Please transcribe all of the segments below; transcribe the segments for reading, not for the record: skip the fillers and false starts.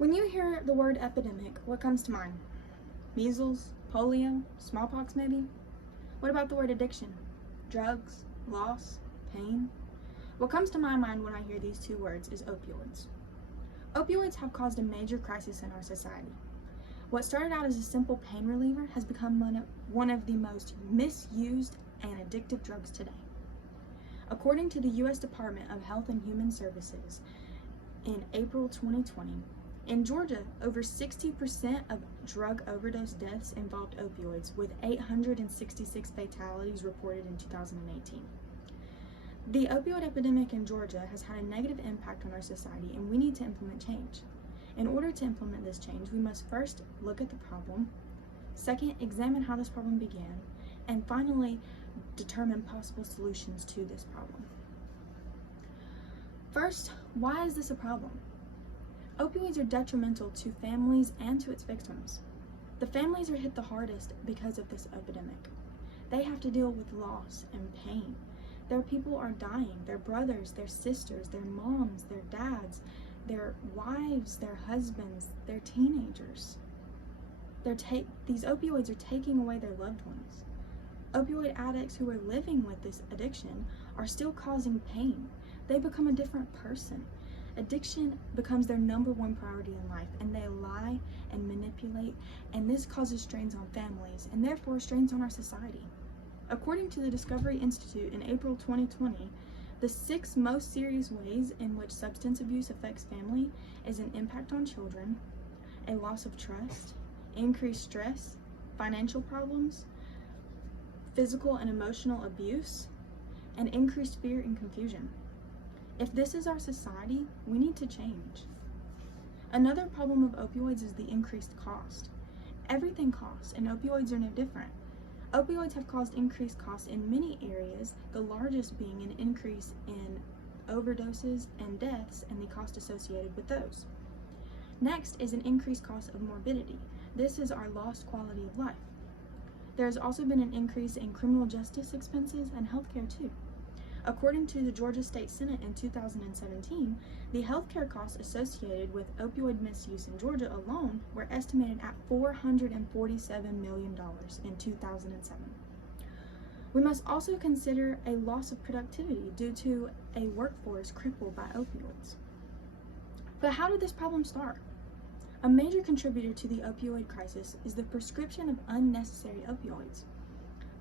When you hear the word epidemic, what comes to mind? Measles, polio, smallpox maybe? What about the word addiction? Drugs, loss, pain? What comes to my mind when I hear these two words is opioids. Opioids have caused a major crisis in our society. What started out as a simple pain reliever has become one of the most misused and addictive drugs today. According to the U.S. Department of Health and Human Services, in April 2020, in Georgia, over 60% of drug overdose deaths involved opioids, with 866 fatalities reported in 2018. The opioid epidemic in Georgia has had a negative impact on our society, and we need to implement change. In order to implement this change, we must first look at the problem, second, examine how this problem began, and finally, determine possible solutions to this problem. First, why is this a problem? Opioids are detrimental to families and to its victims. The families are hit the hardest because of this epidemic. They have to deal with loss and pain. Their people are dying, their brothers, their sisters, their moms, their dads, their wives, their husbands, their teenagers. These opioids are taking away their loved ones. Opioid addicts who are living with this addiction are still causing pain. They become a different person. Addiction becomes their number one priority in life, and they lie and manipulate, and this causes strains on families and therefore strains on our society. According to the Discovery Institute in April 2020, the 6 most serious ways in which substance abuse affects family is an impact on children, a loss of trust, increased stress, financial problems, physical and emotional abuse, and increased fear and confusion. If this is our society, we need to change. Another problem of opioids is the increased cost. Everything costs, and opioids are no different. Opioids have caused increased costs in many areas, the largest being an increase in overdoses and deaths and the cost associated with those. Next is an increased cost of morbidity. This is our lost quality of life. There has also been an increase in criminal justice expenses and healthcare too. According to the Georgia State Senate in 2017, the healthcare costs associated with opioid misuse in Georgia alone were estimated at $447 million in 2007. We must also consider a loss of productivity due to a workforce crippled by opioids. But how did this problem start? A major contributor to the opioid crisis is the prescription of unnecessary opioids.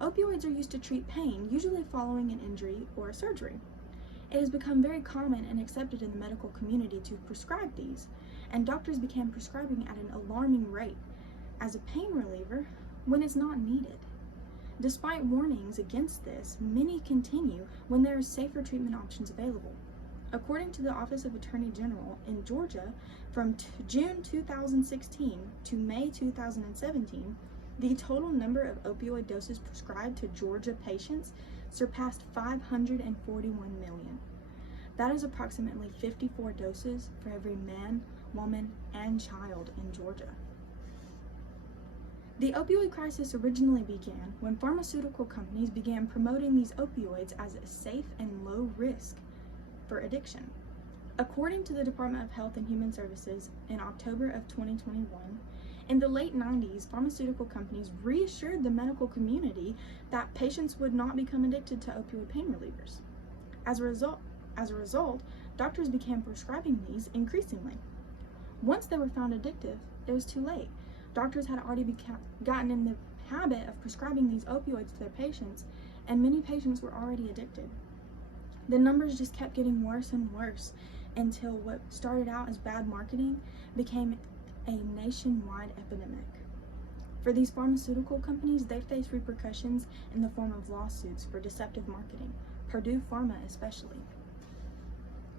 Opioids are used to treat pain, usually following an injury or a surgery. It has become very common and accepted in the medical community to prescribe these, and doctors began prescribing at an alarming rate as a pain reliever when it's not needed. Despite warnings against this, many continue when there are safer treatment options available. According to the Office of Attorney General in Georgia, from June 2016 to May 2017, the total number of opioid doses prescribed to Georgia patients surpassed 541 million. That is approximately 54 doses for every man, woman, and child in Georgia. The opioid crisis originally began when pharmaceutical companies began promoting these opioids as a safe and low risk for addiction. According to the Department of Health and Human Services in October of 2021, in the late 90s, pharmaceutical companies reassured the medical community that patients would not become addicted to opioid pain relievers. As a result, doctors began prescribing these increasingly. Once they were found addictive, it was too late. Doctors had already gotten in the habit of prescribing these opioids to their patients, and many patients were already addicted. The numbers just kept getting worse and worse until what started out as bad marketing became a nationwide epidemic. For these pharmaceutical companies, they face repercussions in the form of lawsuits for deceptive marketing, Purdue Pharma especially.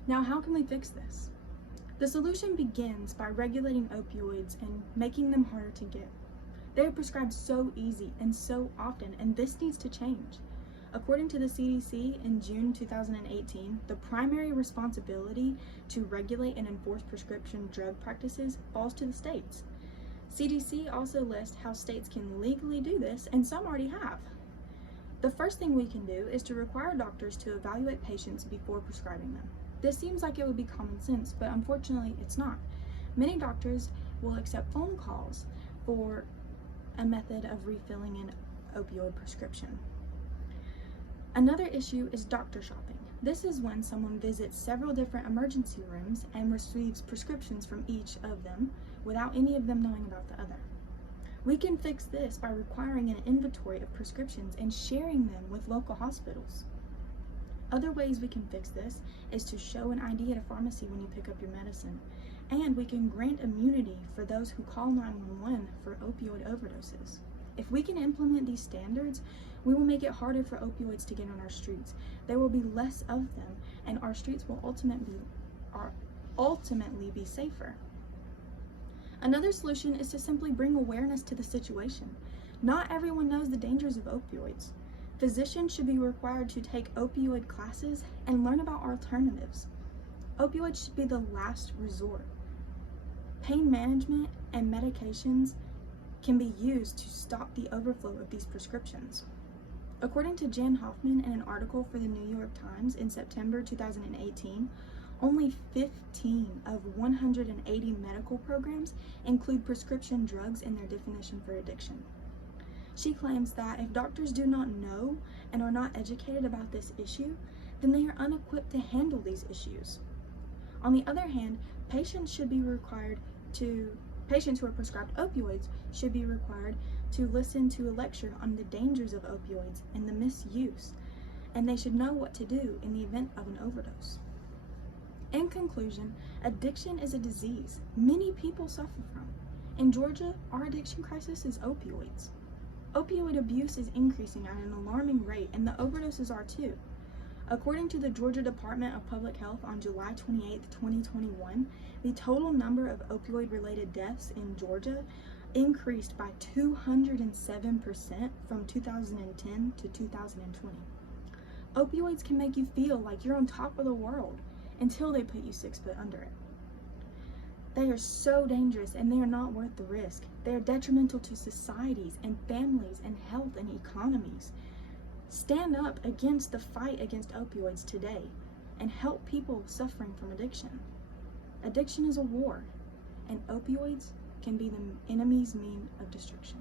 Now, how can we fix this? The solution begins by regulating opioids and making them harder to get. They are prescribed so easy and so often, and this needs to change. According to the CDC in June 2018, the primary responsibility to regulate and enforce prescription drug practices falls to the states. CDC also lists how states can legally do this, and some already have. The first thing we can do is to require doctors to evaluate patients before prescribing them. This seems like it would be common sense, but unfortunately it's not. Many doctors will accept phone calls for a method of refilling an opioid prescription. Another issue is doctor shopping. This is when someone visits several different emergency rooms and receives prescriptions from each of them without any of them knowing about the other. We can fix this by requiring an inventory of prescriptions and sharing them with local hospitals. Other ways we can fix this is to show an ID at a pharmacy when you pick up your medicine, and we can grant immunity for those who call 911 for opioid overdoses. If we can implement these standards, we will make it harder for opioids to get on our streets. There will be less of them, and our streets will ultimately be safer. Another solution is to simply bring awareness to the situation. Not everyone knows the dangers of opioids. Physicians should be required to take opioid classes and learn about alternatives. Opioids should be the last resort. Pain management and medications can be used to stop the overflow of these prescriptions. According to Jan Hoffman in an article for the New York Times in September 2018, only 15 of 180 medical programs include prescription drugs in their definition for addiction. She claims that if doctors do not know and are not educated about this issue, then they are unequipped to handle these issues. On the other hand, patients who are prescribed opioids should be required to listen to a lecture on the dangers of opioids and the misuse, and they should know what to do in the event of an overdose. In conclusion, addiction is a disease many people suffer from. In Georgia, our addiction crisis is opioids. Opioid abuse is increasing at an alarming rate, and the overdoses are too. According to the Georgia Department of Public Health on July 28, 2021, the total number of opioid-related deaths in Georgia increased by 207% from 2010 to 2020. Opioids can make you feel like you're on top of the world until they put you 6 foot under it. They are so dangerous, and they are not worth the risk. They are detrimental to societies and families and health and economies. Stand up against the fight against opioids today and help people suffering from addiction. Addiction is a war, and opioids can be the enemy's means of destruction.